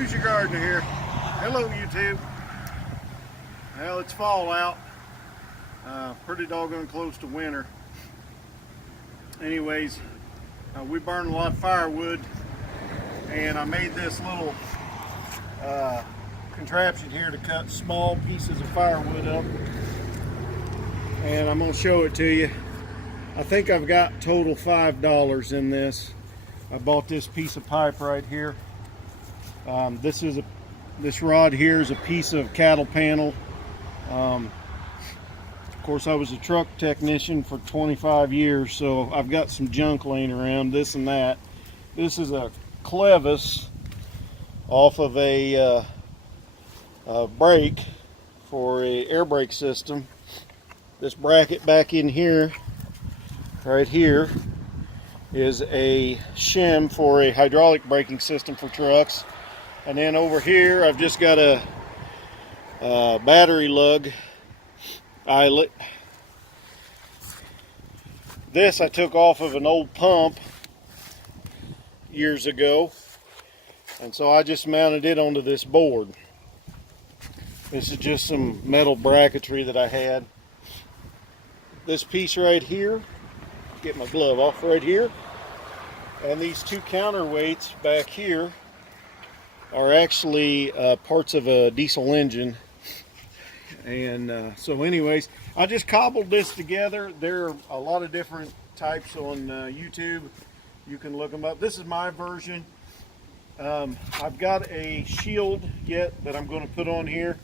Who's your gardener here? Hello YouTube. Well, it's fall out. Pretty doggone close to winter. Anyways, we burned a lot of firewood, and I made this little contraption here to cut small pieces of firewood up, and I'm going to show it to you. I think I've got total $5 in this. I bought this piece of pipe right here. This rod here is a piece of cattle panel. Of course, I was a truck technician for 25 years, so I've got some junk laying around, this and that. This is a clevis off of a brake for a air brake system. This bracket back in here, right here, is a shim for a hydraulic braking system for trucks. And then over here, I've just got a battery lug eyelet. This I took off of an old pump years ago, and so I just mounted it onto this board. This is just some metal bracketry that I had. This piece right here, get my glove off right here, and these two counterweights back here are actually parts of a diesel engine. And so anyways, I just cobbled this together. There are a lot of different types on YouTube. You can look them up. This is my version. I've got a shield yet that I'm going to put on here,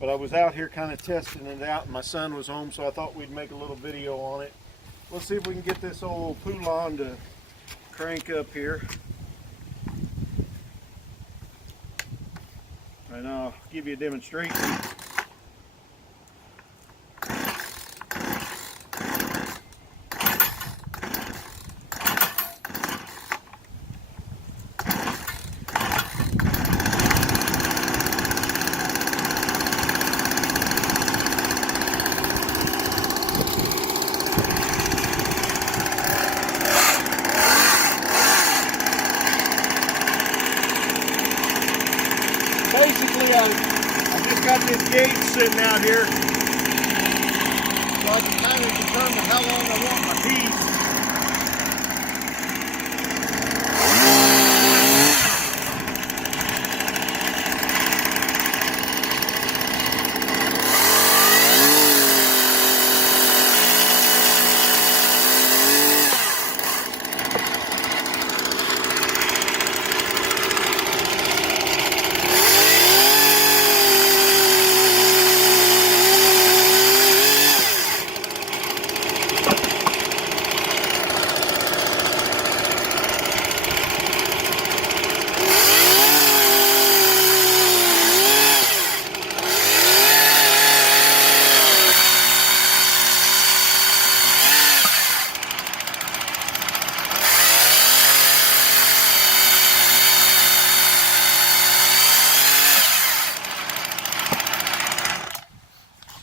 but I was out here kind of testing it out, and my son was home, so I thought we'd make a little video on it. Let's see if we can get this old Poulon to crank up here. And I'll give you a demonstration. Basically, I just got this gauge sitting out here, so I can kind of determine how long I want my piece.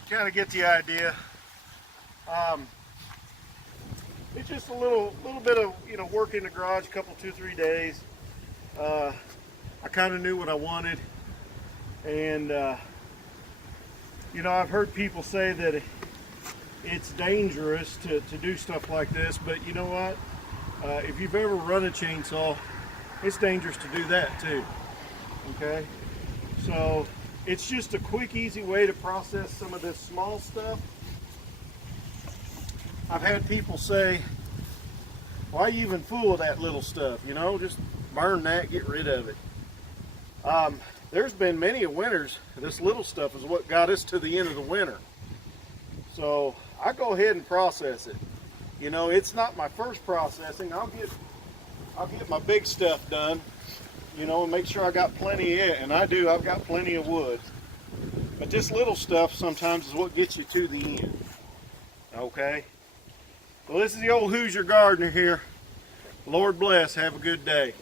Kind of get the idea. It's just a little bit of work in the garage, a couple 2-3 days. I kind of knew what I wanted, and I've heard people say that it's dangerous to do stuff like this, but you know what? If you've ever run a chainsaw, it's dangerous to do that too. Okay, so it's just a quick, easy way to process some of this small stuff. I've had people say, why you even fool with that little stuff? Just burn that, get rid of it. There's been many winters, this little stuff is what got us to the end of the winter. So I go ahead and process it. It's not my first processing. I'll get my big stuff done, and make sure I got plenty of it, and I do. I've got plenty of wood. But this little stuff sometimes is what gets you to the end. Okay? Well, this is the old Who's Your Gardener here. Lord bless. Have a good day.